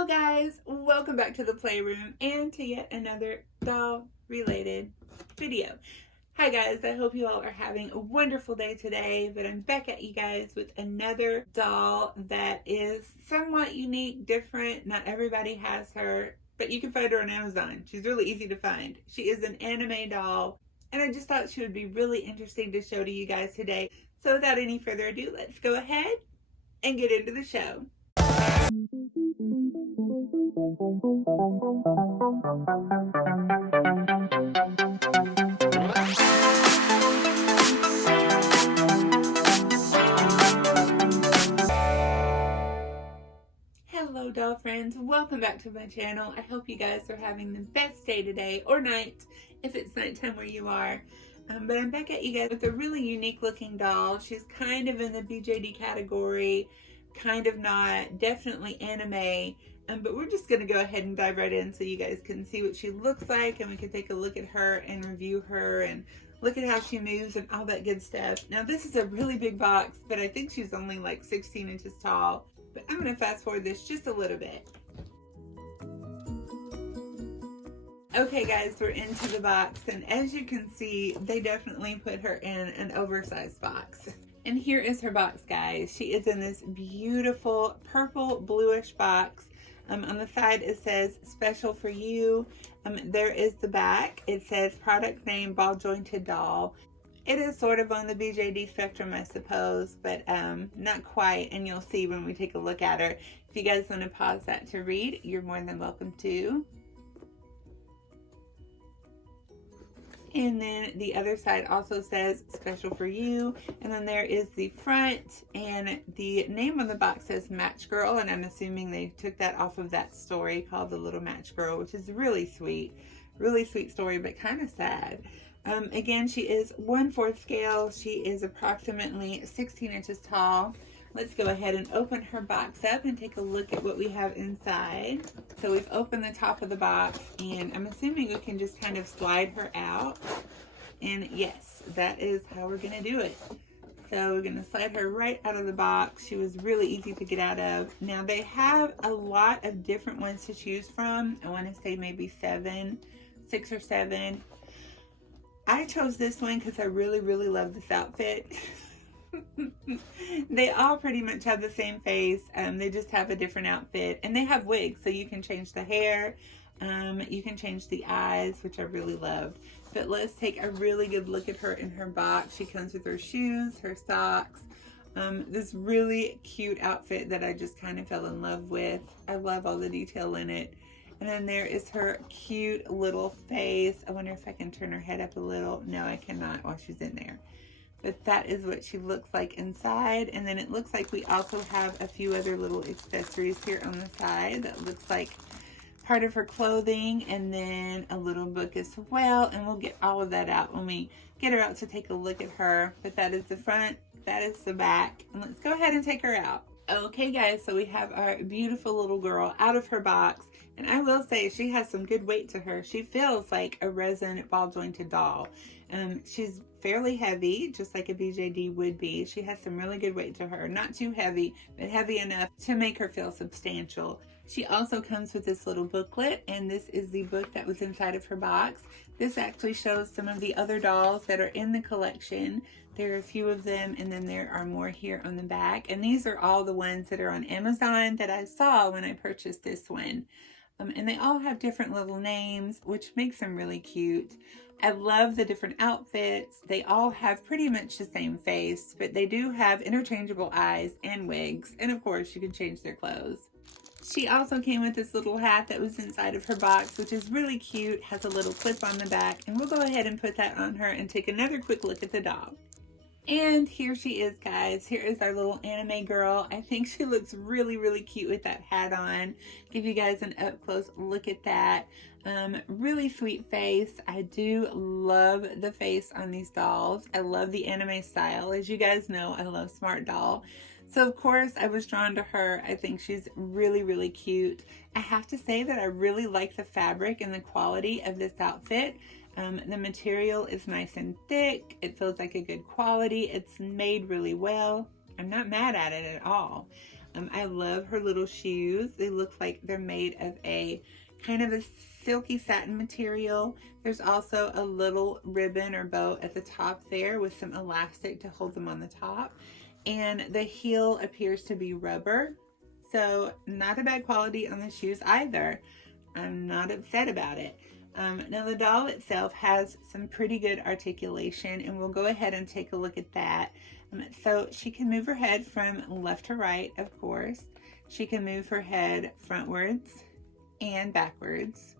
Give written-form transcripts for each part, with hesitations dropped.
Hello guys, welcome back to the playroom and to yet another doll related video. Hi guys, I hope you all are having a wonderful day today, but I'm back at you guys with another doll that is somewhat unique, different. Not everybody has her, but you can find her on Amazon. She's really easy to find. She is an anime doll, and I just thought she would be really interesting to show to you guys today. So without any further ado, let's go ahead and get into the show. Hello doll friends, welcome back to my channel. I hope you guys are having the best day today or night if it's nighttime where you are. But I'm back at you guys with a really unique looking doll. She's kind of in the BJD category, kind of not, definitely anime. But we're just going to go ahead and dive right in so you guys can see what she looks like, and we can take a look at her and review her and look at how she moves and all that good stuff. Now this is a really big box, but I think she's only like 16 inches tall. But I'm going to fast forward this just a little bit. Okay guys, we're into the box, and as you can see, they definitely put her in an oversized box. And here is her box, guys. She is in this beautiful purple bluish box. On the side it says special for you. There is the back. It says product name ball jointed doll. It is sort of on the BJD spectrum, I suppose, but not quite, and you'll see when we take a look at her. If you guys want to pause that to read, you're more than welcome to. And then the other side also says special for you. And then there is the front, and the name on the box says Match Girl, and I'm assuming they took that off of that story called The Little Match Girl, which is really sweet story, but kind of sad. Again, she is 1/4 scale. She is approximately 16 inches tall. Let's go ahead and open her box up and take a look at what we have inside. So we've opened the top of the box, and I'm assuming we can just kind of slide her out. And yes, that is how we're going to do it. So we're going to slide her right out of the box. She was really easy to get out of. Now they have a lot of different ones to choose from. I want to say maybe 6 or 7. I chose this one because I really love this outfit. They all pretty much have the same face. They just have a different outfit, and they have wigs, so you can change the hair. You can change the eyes, which I really loved. But let's take a really good look at her in her box. She comes with her shoes, her socks, this really cute outfit that I just kind of fell in love with. I love all the detail in it. And then there is her cute little face. I wonder if I can turn her head up a little. No, I cannot while she's in there. But that is what she looks like inside. And then it looks like we also have a few other little accessories here on the side that looks like part of her clothing, and then a little book as well. And we'll get all of that out when we get her out to take a look at her. But that is the front, that is the back. And let's go ahead and take her out. Okay guys, so we have our beautiful little girl out of her box. And I will say she has some good weight to her. She feels like a resin ball jointed doll. She's fairly heavy, just like a BJD would be. She has some really good weight to her. Not too heavy, but heavy enough to make her feel substantial. She also comes with this little booklet, and this is the book that was inside of her box. This actually shows some of the other dolls that are in the collection. There are a few of them, and then there are more here on the back. And these are all the ones that are on Amazon that I saw when I purchased this one. And they all have different little names, which makes them really cute. I love the different outfits. They all have pretty much the same face, but they do have interchangeable eyes and wigs. And of course, you can change their clothes. She also came with this little hat that was inside of her box, which is really cute, has a little clip on the back. And we'll go ahead and put that on her and take another quick look at the doll. And here she is, guys. Here is our little anime girl. I think she looks really cute with that hat on. Give you guys an up close look at that. Really sweet face. I do love the face on these dolls. I love the anime style. As you guys know, I love Smart Doll. So of course I was drawn to her. I think she's really cute. I have to say that I really like the fabric and the quality of this outfit. The material is nice and thick. It feels like a good quality. It's made really well. I'm not mad at it at all. I love her little shoes. They look like they're made of a kind of a silky satin material. There's also a little ribbon or bow at the top there with some elastic to hold them on the top. And the heel appears to be rubber. So not a bad quality on the shoes either. I'm not upset about it. Now the doll itself has some pretty good articulation, and we'll go ahead and take a look at that. So she can move her head from left to right, of course. She can move her head frontwards and backwards.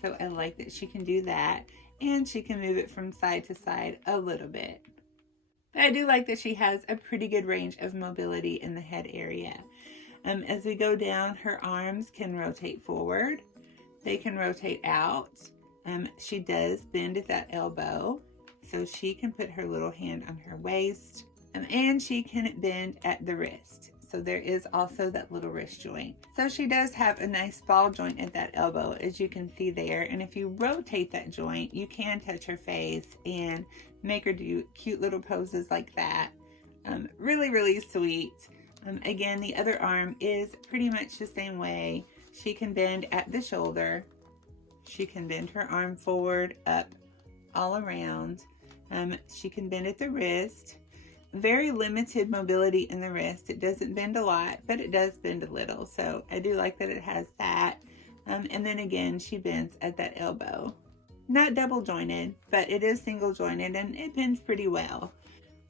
So I like that she can do that. And she can move it from side to side a little bit. But I do like that she has a pretty good range of mobility in the head area. As we go down, her arms can rotate forward. They can rotate out. She does bend at that elbow, so she can put her little hand on her waist, and she can bend at the wrist. So there is also that little wrist joint. So she does have a nice ball joint at that elbow, as you can see there. And if you rotate that joint, you can touch her face and make her do cute little poses like that. Really, really sweet. Again, the other arm is pretty much the same way. She can bend at the shoulder. She can bend her arm forward, up, all around. She can bend at the wrist. Very limited mobility in the wrist. It doesn't bend a lot, but it does bend a little. So I do like that it has that. And then again, she bends at that elbow. Not double jointed, but it is single jointed, and it bends pretty well.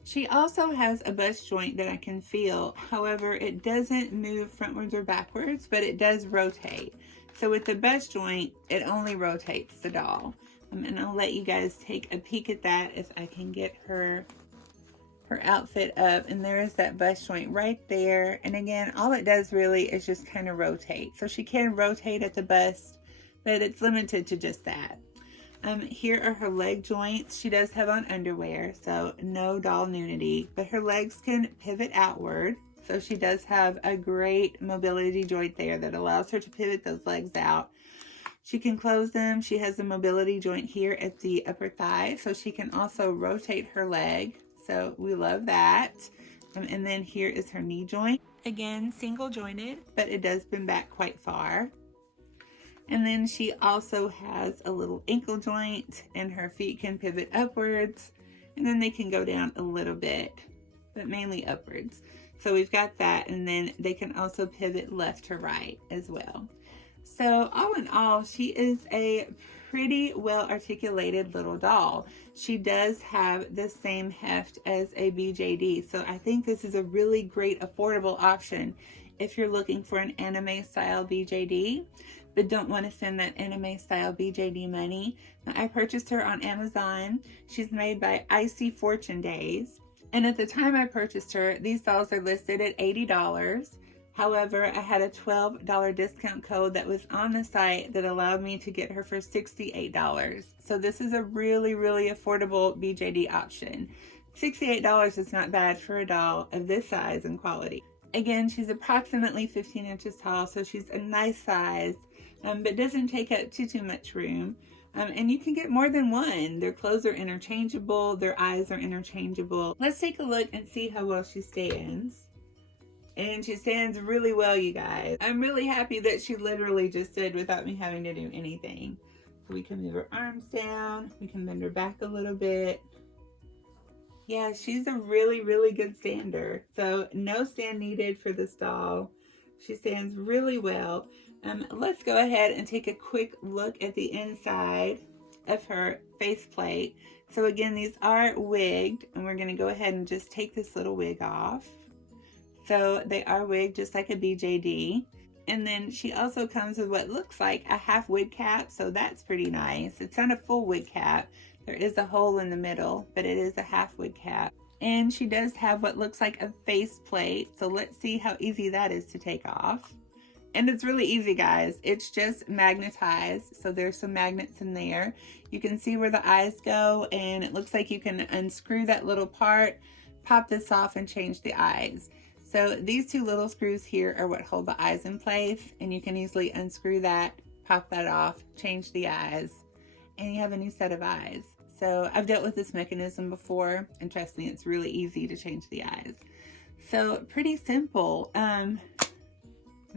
She also has a bust joint that I can feel. However, it doesn't move frontwards or backwards, but it does rotate. So with the bust joint, it only rotates the doll. And I'll let you guys take a peek at that if I can get her outfit up. And there is that bust joint right there. And again, all it does really is just kind of rotate. So she can rotate at the bust, but it's limited to just that. Here are her leg joints. She does have on underwear, so no doll nudity, but her legs can pivot outward. So she does have a great mobility joint there that allows her to pivot those legs out. She can close them. She has a mobility joint here at the upper thigh, so she can also rotate her leg. So we love that. And then here is her knee joint. Again, single jointed, but it does bend back quite far. And then she also has a little ankle joint, and her feet can pivot upwards, and then they can go down a little bit, but mainly upwards. So we've got that, and then they can also pivot left to right as well. So all in all, she is a pretty well articulated little doll. She does have the same heft as a BJD, so I think this is a really great affordable option if you're looking for an anime style BJD, but don't want to spend that anime style BJD money. Now, I purchased her on Amazon. She's made by Icy Fortune Days. And at the time I purchased her, these dolls are listed at $80. However, I had a $12 discount code that was on the site that allowed me to get her for $68. So this is a really, really affordable BJD option. $68 is not bad for a doll of this size and quality. Again, she's approximately 15 inches tall, so she's a nice size, but doesn't take up too much room. And you can get more than one. Their clothes are interchangeable. Their eyes are interchangeable. Let's take a look and see how well she stands. And she stands really well, you guys. I'm really happy that she literally just stood without me having to do anything. So we can move her arms down. We can bend her back a little bit. Yeah, she's a really, really good stander. So no stand needed for this doll. She stands really well. Let's go ahead and take a quick look at the inside of her faceplate. So again, these are wigged, and we're going to go ahead and just take this little wig off. So they are wigged just like a BJD. And then she also comes with what looks like a half wig cap, so that's pretty nice. It's not a full wig cap. There is a hole in the middle, but it is a half wig cap. And she does have what looks like a face plate, so let's see how easy that is to take off. And it's really easy, guys. It's just magnetized, so there's some magnets in there. You can see where the eyes go, and it looks like you can unscrew that little part, pop this off, and change the eyes. So these two little screws here are what hold the eyes in place, and you can easily unscrew that, pop that off, change the eyes, and you have a new set of eyes. So I've dealt with this mechanism before, and trust me, it's really easy to change the eyes. So pretty simple.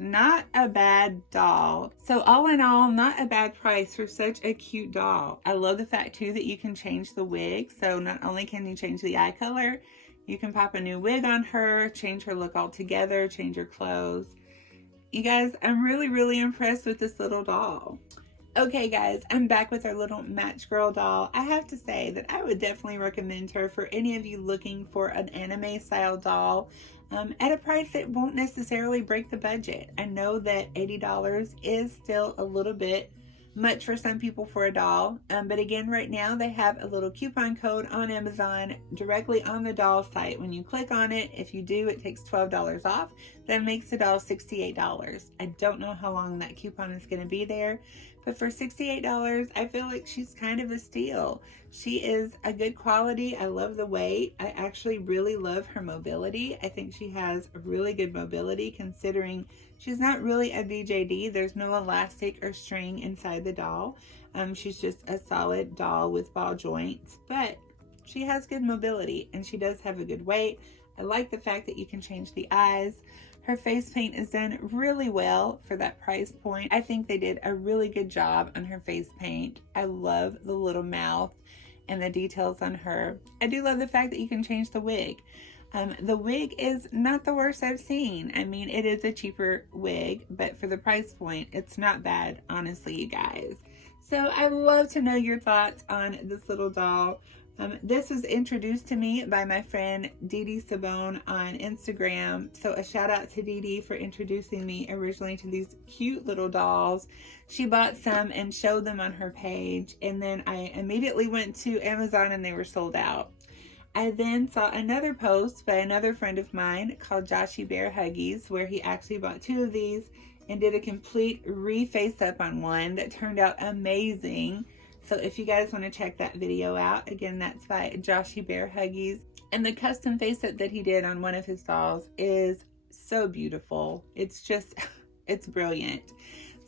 not a bad doll. So all in all, not a bad price for such a cute doll. I love the fact too that you can change the wig. So not only can you change the eye color, you can pop a new wig on her, change her look altogether, change her clothes. You guys, I'm really impressed with this little doll. Okay guys, I'm back with our little Match Girl doll. I have to say that I would definitely recommend her for any of you looking for an anime style doll at a price that won't necessarily break the budget. I know that $80 is still a little bit much for some people for a doll, but again, right now they have a little coupon code on Amazon directly on the doll site. When you click on it, if you do, it takes $12 off. That makes the doll $68. I don't know how long that coupon is going to be there, but for $68, I feel like she's kind of a steal. She is a good quality. I love the weight. I actually really love her mobility. I think she has a really good mobility considering she's not really a BJD. There's no elastic or string inside the doll. She's just a solid doll with ball joints, but she has good mobility and she does have a good weight. I like the fact that you can change the eyes. Her face paint is done really well for that price point. I think they did a really good job on her face paint. I love the little mouth and the details on her. I do love the fact that you can change the wig. The wig is not the worst I've seen. I mean, it is a cheaper wig, but for the price point, it's not bad, honestly, you guys. So I'd love to know your thoughts on this little doll. This was introduced to me by my friend Dee Dee Sabone on Instagram. So a shout out to Dee Dee for introducing me originally to these cute little dolls. She bought some and showed them on her page. And then I immediately went to Amazon and they were sold out. I then saw another post by another friend of mine called Joshy Bear Huggies, where he actually bought 2 of these and did a complete reface up on one that turned out amazing. So if you guys want to check that video out, again, that's by Joshy Bear Huggies. And the custom face up that he did on one of his dolls is so beautiful. It's just, it's brilliant.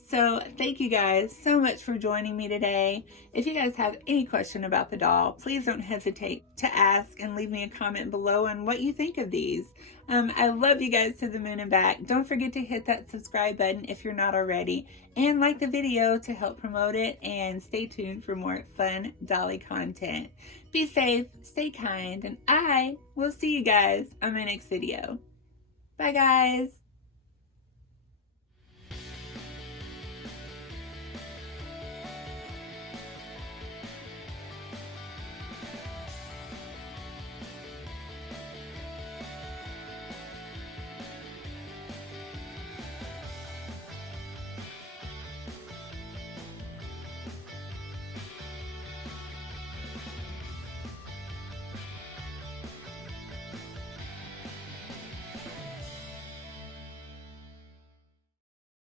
So thank you guys so much for joining me today. If you guys have any question about the doll, please don't hesitate to ask and leave me a comment below on what you think of these. I love you guys to the moon and back. Don't forget to hit that subscribe button if you're not already, and like the video to help promote it, and stay tuned for more fun dolly content. Be safe, stay kind, and I will see you guys on my next video. Bye guys.